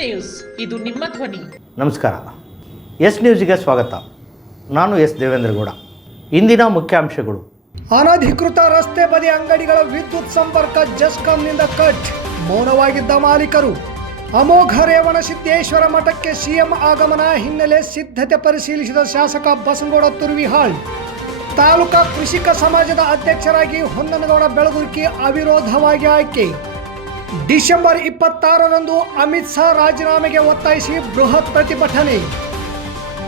News. ಇದು ನಿಮ್ಮ ಧ್ವನಿ. ನಮಸ್ಕಾರ. ಎಸ್ ನ್ಯೂಸ್ಗೆ ಸ್ವಾಗತ. ನಾನು ಎಸ್ ದೇವೇಂದ್ರಗೌಡ. ಇಂದಿನ ಮುಖ್ಯಾಂಶಗಳು. ಅನಧಿಕೃತ ರಸ್ತೆ ಬದಿ ಅಂಗಡಿಗಳ ವಿದ್ಯುತ್ ಸಂಪರ್ಕ ಜಸ್ಕಾಂನಿಂದ ಕಟ್. ಮೌನವಾಗಿದ್ದ ಮಾಲೀಕರು. ಅಮೋಘ ರೇವಣ ಸಿದ್ದೇಶ್ವರ ಮಠಕ್ಕೆ ಸಿಎಂ ಆಗಮನ ಹಿನ್ನೆಲೆ ಸಿದ್ಧತೆ ಪರಿಶೀಲಿಸಿದ ಶಾಸಕ ಬಸನಗೌಡ ತುರ್ವಿಹಾಳ್. ತಾಲೂಕಾ ಕೃಷಿಕ ಸಮಾಜದ ಅಧ್ಯಕ್ಷರಾಗಿ ಹೊನ್ನನಗೌಡ ಬೆಳಗುರ್ಕಿ ಅವಿರೋಧವಾಗಿ ಆಯ್ಕೆ. ಡಿಸೆಂಬರ್ ಇಪ್ಪತ್ತಾರರಂದು ಅಮಿತ್ ಶಾ ರಾಜೀನಾಮೆಗೆ ಒತ್ತಾಯಿಸಿ ಬೃಹತ್ ಪ್ರತಿಭಟನೆ.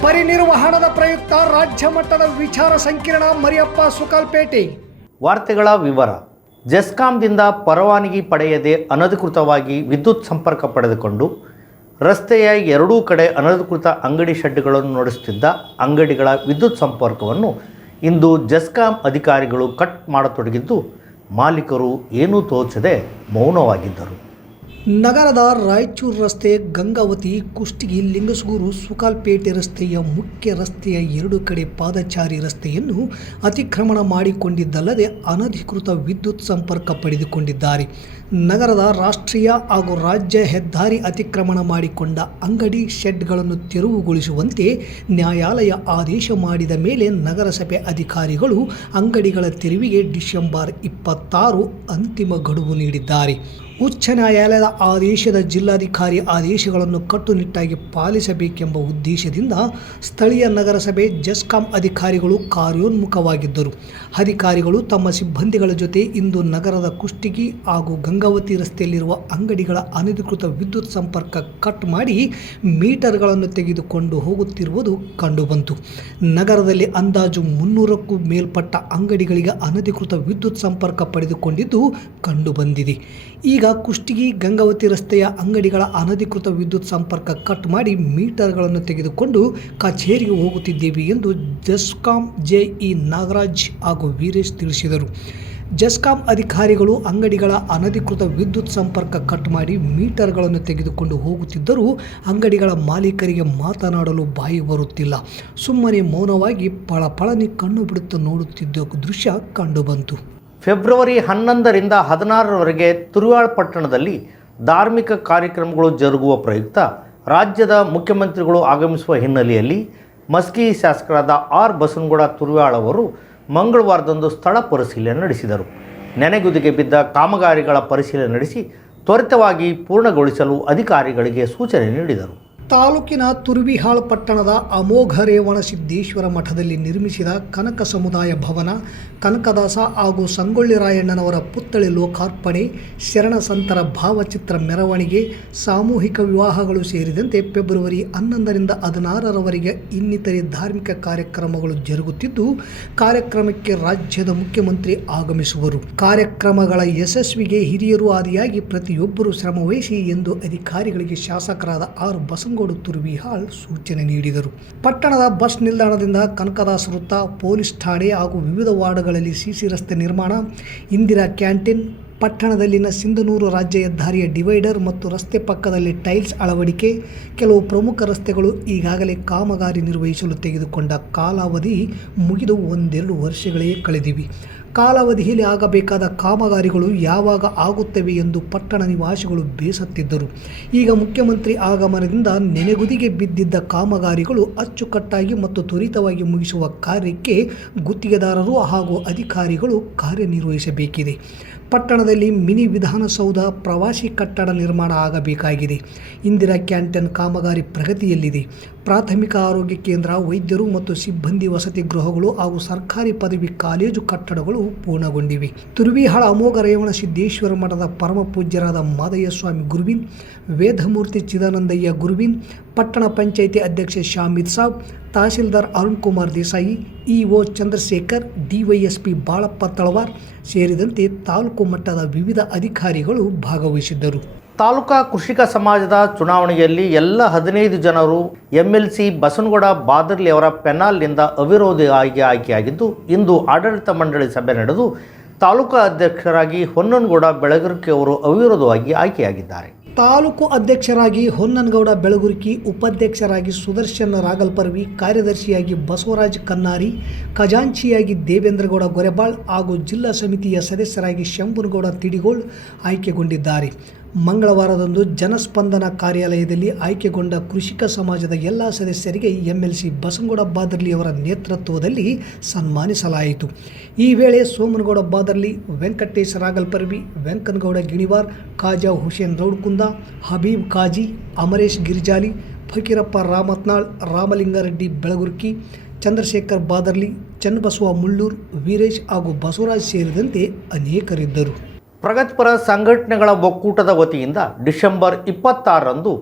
ಪರಿನಿರ್ವಹಣದ ಪ್ರಯುಕ್ತ ರಾಜ್ಯ ಮಟ್ಟದ ವಿಚಾರ ಸಂಕಿರಣ ಮರಿಯಪ್ಪ ಸುಕಲ್ಪೇಟೆ. ವಾರ್ತೆಗಳ ವಿವರ. ಜೆಸ್ಕಾಂದಿಂದ ಪರವಾನಗಿ ಪಡೆಯದೆ ಅನಧಿಕೃತವಾಗಿ ವಿದ್ಯುತ್ ಸಂಪರ್ಕ ಪಡೆದುಕೊಂಡು ರಸ್ತೆಯ ಎರಡೂ ಕಡೆ ಅನಧಿಕೃತ ಅಂಗಡಿ ಶೆಡ್ಗಳನ್ನು ನಡೆಸುತ್ತಿದ್ದ ಅಂಗಡಿಗಳ ವಿದ್ಯುತ್ ಸಂಪರ್ಕವನ್ನು ಇಂದು ಜೆಸ್ಕಾಂ ಅಧಿಕಾರಿಗಳು ಕಟ್ ಮಾಡತೊಡಗಿದ್ದು ಮಾಲೀಕರು ಏನೂ ತೋಚದೆ ಮೌನವಾಗಿದ್ದರು. ನಗರದ ರಾಯಚೂರು ರಸ್ತೆ ಗಂಗಾವತಿ, ಕುಷ್ಟಗಿ ಲಿಂಗಸಗೂರು ಸುಕಾಲ್ಪೇಟೆ ರಸ್ತೆಯ ಮುಖ್ಯ ರಸ್ತೆಯ ಎರಡು ಕಡೆ ಪಾದಚಾರಿ ರಸ್ತೆಯನ್ನು ಅತಿಕ್ರಮಣ ಮಾಡಿಕೊಂಡಿದ್ದಲ್ಲದೆ ಅನಧಿಕೃತ ವಿದ್ಯುತ್ ಸಂಪರ್ಕ ಪಡೆದುಕೊಂಡಿದ್ದಾರೆ. ನಗರದ ರಾಷ್ಟ್ರೀಯ ಹಾಗೂ ರಾಜ್ಯ ಹೆದ್ದಾರಿ ಅತಿಕ್ರಮಣ ಮಾಡಿಕೊಂಡ ಅಂಗಡಿ ಶೆಡ್ಗಳನ್ನು ತೆರವುಗೊಳಿಸುವಂತೆ ನ್ಯಾಯಾಲಯ ಆದೇಶ ಮಾಡಿದ ಮೇಲೆ ನಗರಸಭೆ ಅಧಿಕಾರಿಗಳು ಅಂಗಡಿಗಳ ತೆರವಿಗೆ ಡಿಸೆಂಬರ್ ಇಪ್ಪತ್ತಾರು ಅಂತಿಮ ಗಡುವು ನೀಡಿದ್ದಾರೆ. ಉಚ್ಚ ನ್ಯಾಯಾಲಯದ ಆದೇಶದ ಜಿಲ್ಲಾಧಿಕಾರಿ ಆದೇಶಗಳನ್ನು ಕಟ್ಟುನಿಟ್ಟಾಗಿ ಪಾಲಿಸಬೇಕೆಂಬ ಉದ್ದೇಶದಿಂದ ಸ್ಥಳೀಯ ನಗರಸಭೆ ಜಸ್ಕಾಂ ಅಧಿಕಾರಿಗಳು ಕಾರ್ಯೋನ್ಮುಖವಾಗಿದ್ದರು. ಅಧಿಕಾರಿಗಳು ತಮ್ಮ ಸಿಬ್ಬಂದಿಗಳ ಜೊತೆ ಇಂದು ನಗರದ ಕುಷ್ಟಗಿ ಹಾಗೂ ಗಂಗಾವತಿ ರಸ್ತೆಯಲ್ಲಿರುವ ಅಂಗಡಿಗಳ ಅನಧಿಕೃತ ವಿದ್ಯುತ್ ಸಂಪರ್ಕ ಕಟ್ ಮಾಡಿ ಮೀಟರ್ಗಳನ್ನು ತೆಗೆದುಕೊಂಡು ಹೋಗುತ್ತಿರುವುದು ಕಂಡುಬಂತು. ನಗರದಲ್ಲಿ ಅಂದಾಜು ಮುನ್ನೂರಕ್ಕೂ ಮೇಲ್ಪಟ್ಟ ಅಂಗಡಿಗಳಿಗೆ ಅನಧಿಕೃತ ವಿದ್ಯುತ್ ಸಂಪರ್ಕ ಪಡೆದುಕೊಂಡಿದ್ದು ಕಂಡುಬಂದಿದೆ. ಈಗ ಕುಷ್ಟಗಿ ಗಂಗಾವತಿ ರಸ್ತೆಯ ಅಂಗಡಿಗಳ ಅನಧಿಕೃತ ವಿದ್ಯುತ್ ಸಂಪರ್ಕ ಕಟ್ ಮಾಡಿ ಮೀಟರ್ಗಳನ್ನು ತೆಗೆದುಕೊಂಡು ಕಚೇರಿಗೆ ಹೋಗುತ್ತಿದ್ದೇವೆ ಎಂದು ಜಸ್ಕಾಂ ಜೆಇ ನಾಗರಾಜ್ ಹಾಗೂ ವೀರೇಶ್ ತಿಳಿಸಿದರು. ಜಸ್ಕಾಂ ಅಧಿಕಾರಿಗಳು ಅಂಗಡಿಗಳ ಅನಧಿಕೃತ ವಿದ್ಯುತ್ ಸಂಪರ್ಕ ಕಟ್ ಮಾಡಿ ಮೀಟರ್ಗಳನ್ನು ತೆಗೆದುಕೊಂಡು ಹೋಗುತ್ತಿದ್ದರೂ ಅಂಗಡಿಗಳ ಮಾಲೀಕರಿಗೆ ಮಾತನಾಡಲು ಬಾಯಿ ಬರುತ್ತಿಲ್ಲ. ಸುಮ್ಮನೆ ಮೌನವಾಗಿ ಪಳಪಳನಿ ಕಣ್ಣು ಬಿಡುತ್ತಾ ನೋಡುತ್ತಿದ್ದ ದೃಶ್ಯ ಕಂಡುಬಂತು. ಫೆಬ್ರವರಿ ಹನ್ನೊಂದರಿಂದ ಹದಿನಾರರವರೆಗೆ ತುರುವಾಳ್ ಪಟ್ಟಣದಲ್ಲಿ ಧಾರ್ಮಿಕ ಕಾರ್ಯಕ್ರಮಗಳು ಜರುಗುವ ಪ್ರಯುಕ್ತ ರಾಜ್ಯದ ಮುಖ್ಯಮಂತ್ರಿಗಳು ಆಗಮಿಸುವ ಹಿನ್ನೆಲೆಯಲ್ಲಿ ಮಸ್ಕಿ ಶಾಸಕರಾದ ಆರ್ ಬಸನಗೌಡ ತುರುವಾಳ್ ಅವರು ಮಂಗಳವಾರದಂದು ಸ್ಥಳ ಪರಿಶೀಲನೆ ನಡೆಸಿದರು. ನೆನೆಗುದಿಗೆ ಬಿದ್ದ ಕಾಮಗಾರಿಗಳ ಪರಿಶೀಲನೆ ನಡೆಸಿ ತ್ವರಿತವಾಗಿ ಪೂರ್ಣಗೊಳಿಸಲು ಅಧಿಕಾರಿಗಳಿಗೆ ಸೂಚನೆ ನೀಡಿದರು. ತಾಲೂಕಿನ ತುರ್ವಿಹಾಳ್ ಪಟ್ಟಣದ ಅಮೋಘ ರೇವಣ ಸಿದ್ದೇಶ್ವರ ಮಠದಲ್ಲಿ ನಿರ್ಮಿಸಿದ ಕನಕ ಸಮುದಾಯ ಭವನ, ಕನಕದಾಸ ಹಾಗೂ ಸಂಗೊಳ್ಳಿ ರಾಯಣ್ಣನವರ ಪುತ್ಥಳಿ ಲೋಕಾರ್ಪಣೆ, ಶರಣ ಸಂತರ ಭಾವಚಿತ್ರ ಮೆರವಣಿಗೆ, ಸಾಮೂಹಿಕ ವಿವಾಹಗಳು ಸೇರಿದಂತೆ ಫೆಬ್ರವರಿ ಹನ್ನೊಂದರಿಂದ ಹದಿನಾರರವರೆಗೆ ಇನ್ನಿತರೆ ಧಾರ್ಮಿಕ ಕಾರ್ಯಕ್ರಮಗಳು ಜರುಗುತ್ತಿದ್ದು, ಕಾರ್ಯಕ್ರಮಕ್ಕೆ ರಾಜ್ಯದ ಮುಖ್ಯಮಂತ್ರಿ ಆಗಮಿಸುವರು. ಕಾರ್ಯಕ್ರಮಗಳ ಯಶಸ್ವಿಗೆ ಹಿರಿಯರು ಆದಿಯಾಗಿ ಪ್ರತಿಯೊಬ್ಬರು ಶ್ರಮವಹಿಸಿ ಎಂದು ಅಧಿಕಾರಿಗಳಿಗೆ ಶಾಸಕರಾದ ಆರ್ ಬಸನಗೌಡ ತುರ್ವಿಹಾಳ್ ಸೂಚನೆ ನೀಡಿದರು. ಪಟ್ಟಣದ ಬಸ್ ನಿಲ್ದಾಣದಿಂದ ಕನಕದಾಸ ವೃತ್ತ, ಪೊಲೀಸ್ ಠಾಣೆ ಹಾಗೂ ವಿವಿಧ ವಾರ್ಡ್ಗಳಲ್ಲಿ ಸಿಸಿ ರಸ್ತೆ ನಿರ್ಮಾಣ, ಇಂದಿರಾ ಕ್ಯಾಂಟೀನ್, ಪಟ್ಟಣದಲ್ಲಿನ ಸಿಂಧನೂರು ರಾಜ್ಯ ಹೆದ್ದಾರಿಯ ಡಿವೈಡರ್ ಮತ್ತು ರಸ್ತೆ ಪಕ್ಕದಲ್ಲಿ ಟೈಲ್ಸ್ ಅಳವಡಿಕೆ, ಕೆಲವು ಪ್ರಮುಖ ರಸ್ತೆಗಳು ಈಗಾಗಲೇ ಕಾಮಗಾರಿ ನಿರ್ವಹಿಸಲು ತೆಗೆದುಕೊಂಡ ಕಾಲಾವಧಿ ಮುಗಿದು ಒಂದೆರಡು ವರ್ಷಗಳೇ ಕಳೆದಿವೆ. ಕಾಲಾವಧಿಯಲ್ಲಿ ಆಗಬೇಕಾದ ಕಾಮಗಾರಿಗಳು ಯಾವಾಗ ಆಗುತ್ತವೆ ಎಂದು ಪಟ್ಟಣ ನಿವಾಸಿಗಳು ಬೇಸತ್ತಿದ್ದರು. ಈಗ ಮುಖ್ಯಮಂತ್ರಿ ಆಗಮನದಿಂದ ನೆನೆಗುದಿಗೆ ಬಿದ್ದಿದ್ದ ಕಾಮಗಾರಿಗಳು ಅಚ್ಚುಕಟ್ಟಾಗಿ ಮತ್ತು ತ್ವರಿತವಾಗಿ ಮುಗಿಸುವ ಕಾರ್ಯಕ್ಕೆ ಗುತ್ತಿಗೆದಾರರು ಹಾಗೂ ಅಧಿಕಾರಿಗಳು ಕಾರ್ಯನಿರ್ವಹಿಸಬೇಕಿದೆ. ಪಟ್ಟಣದಲ್ಲಿ ಮಿನಿ ವಿಧಾನಸೌಧ ಪ್ರವಾಸಿ ಕಟ್ಟಡ ನಿರ್ಮಾಣ ಆಗಬೇಕಾಗಿದೆ. ಇಂದಿರಾ ಕ್ಯಾಂಟೀನ್ ಕಾಮಗಾರಿ ಪ್ರಗತಿಯಲ್ಲಿದೆ. ಪ್ರಾಥಮಿಕ ಆರೋಗ್ಯ ಕೇಂದ್ರ, ವೈದ್ಯರು ಮತ್ತು ಸಿಬ್ಬಂದಿ ವಸತಿ ಗೃಹಗಳು ಹಾಗೂ ಸರ್ಕಾರಿ ಪದವಿ ಕಾಲೇಜು ಕಟ್ಟಡಗಳು ಪೂರ್ಣಗೊಂಡಿವೆ. ತುರುವಿಹಾಳ ಅಮೋಘ ರೇವಣ ಸಿದ್ದೇಶ್ವರ ಮಠದ ಪರಮ ಪೂಜ್ಯರಾದ ಮಾದಯ್ಯ ಸ್ವಾಮಿ ಗುರುವಿನ್ ವೇದಮೂರ್ತಿ ಚಿದಾನಂದಯ್ಯ ಗುರುವಿನ್ ಪಟ್ಟಣ ಪಂಚಾಯಿತಿ ಅಧ್ಯಕ್ಷ ಶಾಮಿದ್ ಸಾಬ್, ತಹಸೀಲ್ದಾರ್ ಅರುಣ್ ಕುಮಾರ್ ದೇಸಾಯಿ, ಇಒ ಚಂದ್ರಶೇಖರ್, ಡಿವೈಎಸ್ಪಿ ಬಾಳಪ್ಪ ತಳವಾರ್ ಸೇರಿದಂತೆ ತಾಲೂಕು ಮಟ್ಟದ ವಿವಿಧ ಅಧಿಕಾರಿಗಳು ಭಾಗವಹಿಸಿದ್ದರು. ತಾಲೂಕಾ ಕೃಷಿಕ ಸಮಾಜದ ಚುನಾವಣೆಯಲ್ಲಿ ಎಲ್ಲ ಹದಿನೈದು ಜನರು M L C Basanagouda Badarli ಅವರ ಪೆನಾಲ್ನಿಂದ ಅವಿರೋಧಿಯಾಗಿ ಆಯ್ಕೆಯಾಗಿದ್ದು, ಇಂದು ಆಡಳಿತ ಮಂಡಳಿ ಸಭೆ ನಡೆದು ತಾಲೂಕಾ ಅಧ್ಯಕ್ಷರಾಗಿ ಹೊನ್ನನಗೌಡ ಬೆಳಗುರಕ್ಕೆ ಅವರು ಅವಿರೋಧವಾಗಿ ಆಯ್ಕೆಯಾಗಿದ್ದಾರೆ. ತಾಲೂಕು ಅಧ್ಯಕ್ಷರಾಗಿ ಹೊನ್ನನಗೌಡ ಬೆಳಗುರ್ಕಿ, ಉಪಾಧ್ಯಕ್ಷರಾಗಿ ಸುದರ್ಶನ್ ರಾಗಲ್ಪರ್ವಿ, ಕಾರ್ಯದರ್ಶಿಯಾಗಿ ಬಸವರಾಜ್ ಕನ್ನಾರಿ, ಖಜಾಂಚಿಯಾಗಿ ದೇವೇಂದ್ರಗೌಡ ಗೊರೆಬಾಳ್ ಹಾಗೂ ಜಿಲ್ಲಾ ಸಮಿತಿಯ ಸದಸ್ಯರಾಗಿ ಶಂಭುನಗೌಡ ತಿಡಿಗೋಳ್ ಆಯ್ಕೆಗೊಂಡಿದ್ದಾರೆ. ಮಂಗಳವಾರದಂದು ಜನಸ್ಪಂದನ ಕಾರ್ಯಾಲಯದಲ್ಲಿ ಆಯ್ಕೆಗೊಂಡ ಕೃಷಿಕ ಸಮಾಜದ ಎಲ್ಲ ಸದಸ್ಯರಿಗೆ ಎಂಎಲ್ಸಿ ಬಸನಗೌಡ ಬಾದರ್ಲಿ ಅವರ ನೇತೃತ್ವದಲ್ಲಿ ಸನ್ಮಾನಿಸಲಾಯಿತು. ಈ ವೇಳೆ ಸೋಮನಗೌಡ ಬಾದರ್ಲಿ, ವೆಂಕಟೇಶ್ ರಾಗಲ್ಪರ್ವಿ, ವೆಂಕನಗೌಡ ಗಿಣಿವಾರ್, ಖಾಜಾ ಹುಸೇನ್ ರೌಡ್ಕುಂದ, ಹಬೀಬ್ ಕಾಜಿ ಅಮರೇಶ್ ಗಿರಿಜಾಲಿ, ಫಕೀರಪ್ಪ ರಾಮತ್ನಾಳ್, ರಾಮಲಿಂಗಾರೆಡ್ಡಿ ಬೆಳಗುರ್ಕಿ, ಚಂದ್ರಶೇಖರ್ ಬಾದರ್ಲಿ, ಚನ್ನಬಸವ ಮುಳ್ಳೂರ್, ವೀರೇಶ್ ಹಾಗೂ ಬಸವರಾಜ್ ಸೇರಿದಂತೆ ಅನೇಕರಿದ್ದರು. ಪ್ರಗತಿಪರ ಸಂಘಟನೆಗಳ ಒಕ್ಕೂಟದ ವತಿಯಿಂದ ಡಿಸೆಂಬರ್ ಇಪ್ಪತ್ತಾರರಂದು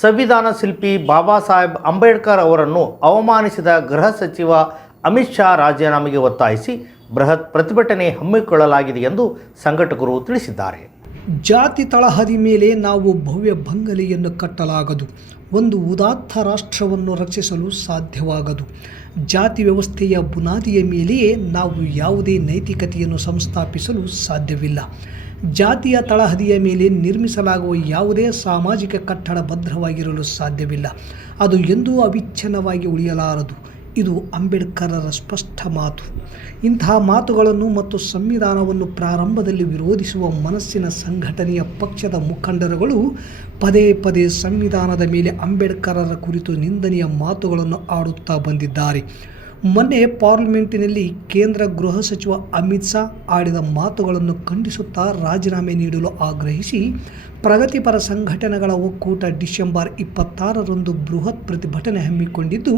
ಸಂವಿಧಾನ ಶಿಲ್ಪಿ ಬಾಬಾ ಸಾಹೇಬ್ ಅಂಬೇಡ್ಕರ್ ಅವರನ್ನು ಅವಮಾನಿಸಿದ ಗೃಹ ಸಚಿವ ಅಮಿತ್ ಶಾ ರಾಜೀನಾಮೆಗೆ ಒತ್ತಾಯಿಸಿ ಬೃಹತ್ ಪ್ರತಿಭಟನೆ ಹಮ್ಮಿಕೊಳ್ಳಲಾಗಿದೆ ಎಂದು ಸಂಘಟಕರು ತಿಳಿಸಿದ್ದಾರೆ. ಜಾತಿ ತಳಹದಿ ಮೇಲೆ ನಾವು ಭವ್ಯ ಬಂಗಲೆಯನ್ನು ಕಟ್ಟಲಾಗದು. ಒಂದು ಉದಾತ್ತ ರಾಷ್ಟ್ರವನ್ನು ರಕ್ಷಿಸಲು ಸಾಧ್ಯವಾಗದು. ಜಾತಿ ವ್ಯವಸ್ಥೆಯ ಬುನಾದಿಯ ಮೇಲೆಯೇ ನಾವು ಯಾವುದೇ ನೈತಿಕತೆಯನ್ನು ಸಂಸ್ಥಾಪಿಸಲು ಸಾಧ್ಯವಿಲ್ಲ. ಜಾತಿಯ ತಳಹದಿಯ ಮೇಲೆ ನಿರ್ಮಿಸಲಾಗುವ ಯಾವುದೇ ಸಾಮಾಜಿಕ ಕಟ್ಟಡ ಭದ್ರವಾಗಿರಲು ಸಾಧ್ಯವಿಲ್ಲ. ಅದು ಎಂದೂ ಅವಿಚ್ಛಿನ್ನವಾಗಿ ಉಳಿಯಲಾರದು. ಇದು ಅಂಬೇಡ್ಕರರ ಸ್ಪಷ್ಟ ಮಾತು. ಇಂತಹ ಮಾತುಗಳನ್ನು ಮತ್ತು ಸಂವಿಧಾನವನ್ನು ಪ್ರಾರಂಭದಲ್ಲಿ ವಿರೋಧಿಸುವ ಮನಸ್ಸಿನ ಸಂಘಟನೆಯ ಪಕ್ಷದ ಮುಖಂಡರುಗಳು ಪದೇ ಪದೇ ಸಂವಿಧಾನದ ಮೇಲೆ ಅಂಬೇಡ್ಕರರ ಕುರಿತು ನಿಂದನೆಯ ಮಾತುಗಳನ್ನು ಆಡುತ್ತಾ ಬಂದಿದ್ದಾರೆ. ಮೊನ್ನೆ ಪಾರ್ಲಿಮೆಂಟಿನಲ್ಲಿ ಕೇಂದ್ರ ಗೃಹ ಸಚಿವ ಅಮಿತ್ ಶಾ ಆಡಿದ ಮಾತುಗಳನ್ನು ಖಂಡಿಸುತ್ತಾ ರಾಜೀನಾಮೆ ನೀಡಲು ಆಗ್ರಹಿಸಿ ಪ್ರಗತಿಪರ ಸಂಘಟನೆಗಳ ಒಕ್ಕೂಟ ಡಿಸೆಂಬರ್ ಇಪ್ಪತ್ತಾರರಂದು ಬೃಹತ್ ಪ್ರತಿಭಟನೆ ಹಮ್ಮಿಕೊಂಡಿದ್ದು,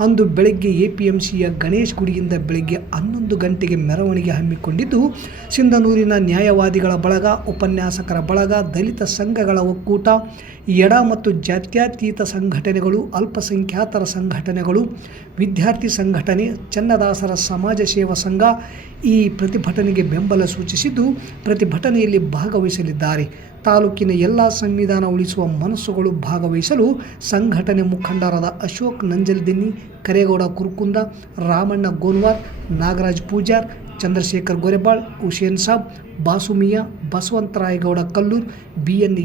ಅಂದು ಬೆಳಗ್ಗೆ ಎಪಿಎಂಸಿಯ ಗಣೇಶ್ ಗುಡಿಯಿಂದ ಬೆಳಗ್ಗೆ ಹನ್ನೊಂದು ಗಂಟೆಗೆ ಮೆರವಣಿಗೆ ಹಮ್ಮಿಕೊಂಡಿದ್ದು, ಸಿಂಧನೂರಿನ ನ್ಯಾಯವಾದಿಗಳ ಬಳಗ, ಉಪನ್ಯಾಸಕರ ಬಳಗ, ದಲಿತ ಸಂಘಗಳ ಒಕ್ಕೂಟ, ಎಡ ಮತ್ತು ಜಾತ್ಯತೀತ ಸಂಘಟನೆಗಳು, ಅಲ್ಪಸಂಖ್ಯಾತರ ಸಂಘಟನೆಗಳು, ವಿದ್ಯಾರ್ಥಿ ಸಂಘಟನೆ ಚನ್ನದಾಸರ ಸಮಾಜ ಸೇವಾ ಸಂಘ ಈ ಪ್ರತಿಭಟನೆಗೆ ಬೆಂಬಲ ಸೂಚಿಸಿದ್ದು, ಪ್ರತಿಭಟನೆಯಲ್ಲಿ ಭಾಗವಹಿಸಲಿದ್ದಾರೆ. ತಾಲೂಕಿನ ಎಲ್ಲ ಸಂವಿಧಾನ ಉಳಿಸುವ ಮನಸ್ಸುಗಳು ಭಾಗವಹಿಸಲು ಸಂಘಟನೆ ಮುಖಂಡರಾದ ಅಶೋಕ್ ನಂಜಲ್ದಿನ್ನಿ, ಕರೇಗೌಡ ಕುರುಕುಂದ, ರಾಮಣ್ಣ ಗೋನ್ವಾರ್, ನಾಗರಾಜ್ ಪೂಜಾರ್ ಚಂದ್ರಶೇಖರ್ ಗೊರೆಬಾಳ್ ಹುಸೇನ್ ಸಾಬ್ ಬಾಸುಮಿಯಾ ಬಸವಂತರಾಯಗೌಡ ಕಲ್ಲೂರ್ ಬಿ ಎನ್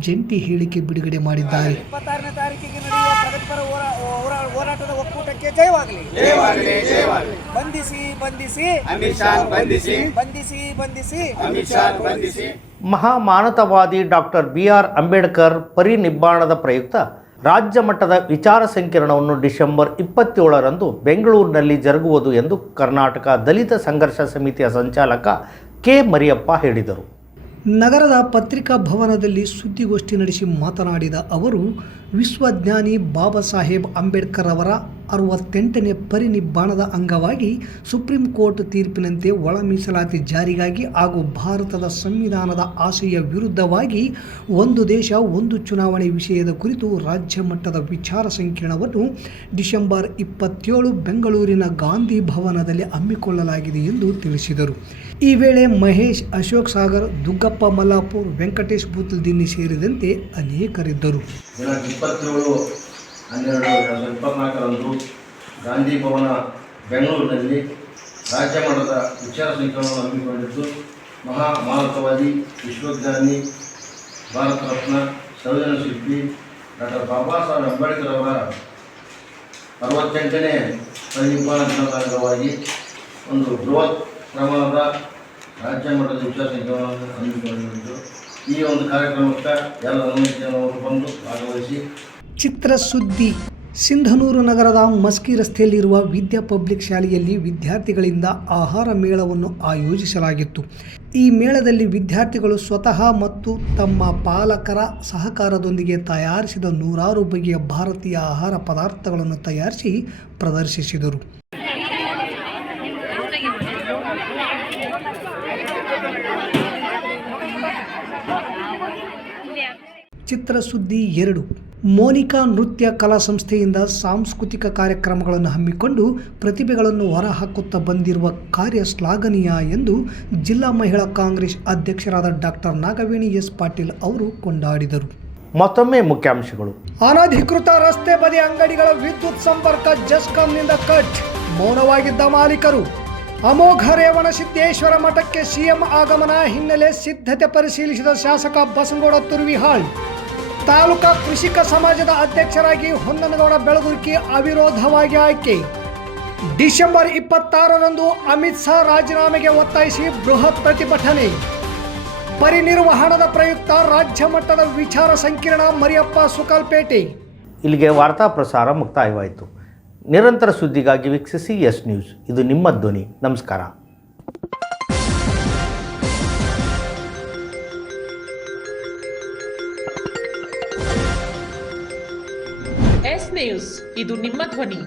ಜಂಟಿ ಹೇಳಿಕೆ ಬಿಡುಗಡೆ ಮಾಡಿದ್ದಾರೆ. ಇಪ್ಪತ್ತಾರನೇ ತಾರೀಕಿಗೆ ನಡೆಯುವ ಪ್ರಗತಿಪರ ಹೋರಾ- ಹೋರಾ- ಹೋರಾಟದ ಒಕ್ಕೂಟಕ್ಕೆ ಜಯವಾಗಲಿ. ಬಂಧಿಸಿ ಬಂಧಿಸಿ. ಅಮಿತ್ ಶಾ ಬಂಧಿಸಿ. ಬಂಧಿಸಿ ಬಂಧಿಸಿ. ಅಮಿತ್ ಶಾ ಬಂಧಿಸಿ. ಡಾಕ್ಟರ್ ಬಿ ಆರ್ ಅಂಬೇಡ್ಕರ್ ಪರಿನಿಬ್ಬಾಣದ ಪ್ರಯುಕ್ತ ರಾಜ್ಯ ಮಟ್ಟದ ವಿಚಾರ ಸಂಕಿರಣವನ್ನು ಡಿಸೆಂಬರ್ ಇಪ್ಪತ್ತೇಳರಂದು ಬೆಂಗಳೂರಿನಲ್ಲಿ ಜರುಗುವುದು ಎಂದು ಕರ್ನಾಟಕ ದಲಿತ ಸಂಘರ್ಷ ಸಮಿತಿಯ ಸಂಚಾಲಕ ಕೆ ಮರಿಯಪ್ಪ ಹೇಳಿದರು. ನಗರದ ಪತ್ರಿಕಾ ಭವನದಲ್ಲಿ ಸುದ್ದಿಗೋಷ್ಠಿ ನಡೆಸಿ ಮಾತನಾಡಿದ ಅವರು, ವಿಶ್ವಜ್ಞಾನಿ ಬಾಬಾ ಸಾಹೇಬ್ ಅಂಬೇಡ್ಕರ್ ಅವರ ಅರವತ್ತೆಂಟನೇ ಪರಿನಿಬ್ಬಾಣದ ಅಂಗವಾಗಿ ಸುಪ್ರೀಂ ಕೋರ್ಟ್ ತೀರ್ಪಿನಂತೆ ಒಳ ಮೀಸಲಾತಿ ಜಾರಿಗಾಗಿ ಹಾಗೂ ಭಾರತದ ಸಂವಿಧಾನದ ಆಶಯ ವಿರುದ್ಧವಾಗಿ ಒಂದು ದೇಶ, ಒಂದು ಚುನಾವಣೆ ವಿಷಯದ ಕುರಿತು ರಾಜ್ಯ ಮಟ್ಟದ ವಿಚಾರ ಸಂಕಿರಣವನ್ನು ಡಿಸೆಂಬರ್ ಇಪ್ಪತ್ತೇಳು ಬೆಂಗಳೂರಿನ ಗಾಂಧಿ ಭವನದಲ್ಲಿ ಹಮ್ಮಿಕೊಳ್ಳಲಾಗಿದೆ ಎಂದು ತಿಳಿಸಿದರು. ಈ ವೇಳೆ ಮಹೇಶ್, ಅಶೋಕ್ ಸಾಗರ್, ದುಗ್ಗಪ್ಪ ಮಲ್ಲಾಪುರ್, ವೆಂಕಟೇಶ್ ಬೂತಲ್ದಿನ್ನಿ ಸೇರಿದಂತೆ ಅನೇಕರಿದ್ದರು. ಹನ್ನೆರಡು, ಎರಡು ಸಾವಿರದ ಇಪ್ಪತ್ನಾಲ್ಕರಂದು ಗಾಂಧಿ ಭವನ ಬೆಂಗಳೂರಿನಲ್ಲಿ ರಾಜ್ಯ ಮಟ್ಟದ ವಿಚಾರ ಸಂಕಿರಣವನ್ನು ಹಮ್ಮಿಕೊಂಡಿದ್ದು, ಮಹಾ ಮಾನವತಾವಾದಿ ವಿಶ್ವಜ್ಞಾನಿ ಭಾರತ ರತ್ನ ಸಂವಿಧಾನ ಶಿಲ್ಪಿ, ಡಾಕ್ಟರ್ ಬಾಬಾ ಸಾಹೇಬ್ ಅಂಬೇಡ್ಕರ್ ಅವರ ಅರವತ್ತೆಂಟನೇ ಪರಿನಿಬ್ಬಾಣ ದಿನದ ಅಂಗವಾಗಿ ಒಂದು ಬೃಹತ್ ಪ್ರಮಾಣದ ರಾಜ್ಯ ಮಟ್ಟದ ವಿಚಾರ ಸಂಕಿರಣವನ್ನು ಹಮ್ಮಿಕೊಂಡಿದ್ದು, ಈ ಒಂದು ಕಾರ್ಯಕ್ರಮಕ್ಕೆ ಎಲ್ಲ ನಮ್ಮವರು ಬಂದು ಭಾಗವಹಿಸಿ ಚಿತ್ರಸುದ್ದಿ. ಸಿಂಧನೂರು ನಗರದ ಮಸ್ಕಿ ರಸ್ತೆಯಲ್ಲಿರುವ ವಿದ್ಯಾ ಪಬ್ಲಿಕ್ ಶಾಲೆಯಲ್ಲಿ ವಿದ್ಯಾರ್ಥಿಗಳಿಂದ ಆಹಾರ ಮೇಳವನ್ನು ಆಯೋಜಿಸಲಾಗಿತ್ತು. ಈ ಮೇಳದಲ್ಲಿ ವಿದ್ಯಾರ್ಥಿಗಳು ಸ್ವತಃ ಮತ್ತು ತಮ್ಮ ಪಾಲಕರ ಸಹಕಾರದೊಂದಿಗೆ ತಯಾರಿಸಿದ ನೂರಾರು ಬಗೆಯ ಭಾರತೀಯ ಆಹಾರ ಪದಾರ್ಥಗಳನ್ನು ತಯಾರಿಸಿ ಪ್ರದರ್ಶಿಸಿದರು. ಚಿತ್ರಸುದ್ದಿ ಎರಡು. ಮೋನಿಕಾ ನೃತ್ಯ ಕಲಾ ಸಂಸ್ಥೆಯಿಂದ ಸಾಂಸ್ಕೃತಿಕ ಕಾರ್ಯಕ್ರಮಗಳನ್ನು ಹಮ್ಮಿಕೊಂಡು ಪ್ರತಿಭೆಗಳನ್ನು ಹೊರಹಾಕುತ್ತಾ ಬಂದಿರುವ ಕಾರ್ಯ ಶ್ಲಾಘನೀಯ ಎಂದು ಜಿಲ್ಲಾ ಮಹಿಳಾ ಕಾಂಗ್ರೆಸ್ ಅಧ್ಯಕ್ಷರಾದ ಡಾಕ್ಟರ್ ನಾಗವೇಣಿ ಎಸ್ ಪಾಟೀಲ್ ಅವರು ಕೊಂಡಾಡಿದರು. ಮತ್ತೊಮ್ಮೆ ಮುಖ್ಯಾಂಶಗಳು. ಅನಧಿಕೃತ ರಸ್ತೆ ಬದಿ ಅಂಗಡಿಗಳ ವಿದ್ಯುತ್ ಸಂಪರ್ಕ ಜಸ್ಕಾಂನಿಂದ ಕಟ್. ಮೌನವಾಗಿದ್ದ ಮಾಲೀಕರು. ಅಮೋಘ ರೇವಣ ಸಿದ್ದೇಶ್ವರ ಮಠಕ್ಕೆ ಸಿಎಂ ಆಗಮನ ಹಿನ್ನೆಲೆ ಸಿದ್ಧತೆ ಪರಿಶೀಲಿಸಿದ ಶಾಸಕ ಬಸನಗೌಡ ತುರ್ವಿಹಾಳ್. ತಾಲೂಕಾ ಕೃಷಿಕ ಸಮಾಜದ ಅಧ್ಯಕ್ಷರಾಗಿ ಹೊನ್ನನಗೌಡ ಬೆಳಗುರ್ಕಿ ಅವಿರೋಧವಾಗಿ ಆಯ್ಕೆ. ಡಿಸೆಂಬರ್ ಇಪ್ಪತ್ತಾರರಂದು ಅಮಿತ್ ಶಾ ರಾಜೀನಾಮೆಗೆ ಒತ್ತಾಯಿಸಿ ಬೃಹತ್ ಪ್ರತಿಭಟನೆ. ಪರಿನಿರ್ವಹಣದ ಪ್ರಯುಕ್ತ ರಾಜ್ಯ ಮಟ್ಟದ ವಿಚಾರ ಸಂಕಿರಣ ಮರಿಯಪ್ಪ ಸುಕಲ್ಪೇಟೆ. ಇಲ್ಲಿಗೆ ವಾರ್ತಾ ಪ್ರಸಾರ ಮುಕ್ತಾಯವಾಯಿತು. ನಿರಂತರ ಸುದ್ದಿಗಾಗಿ ವೀಕ್ಷಿಸಿ ಎಸ್ ನ್ಯೂಸ್. ಇದು ನಿಮ್ಮ ಧ್ವನಿ. ನಮಸ್ಕಾರ. ನ್ಯೂಸ್ ಇದು ನಿಮ್ಮ ಧ್ವನಿ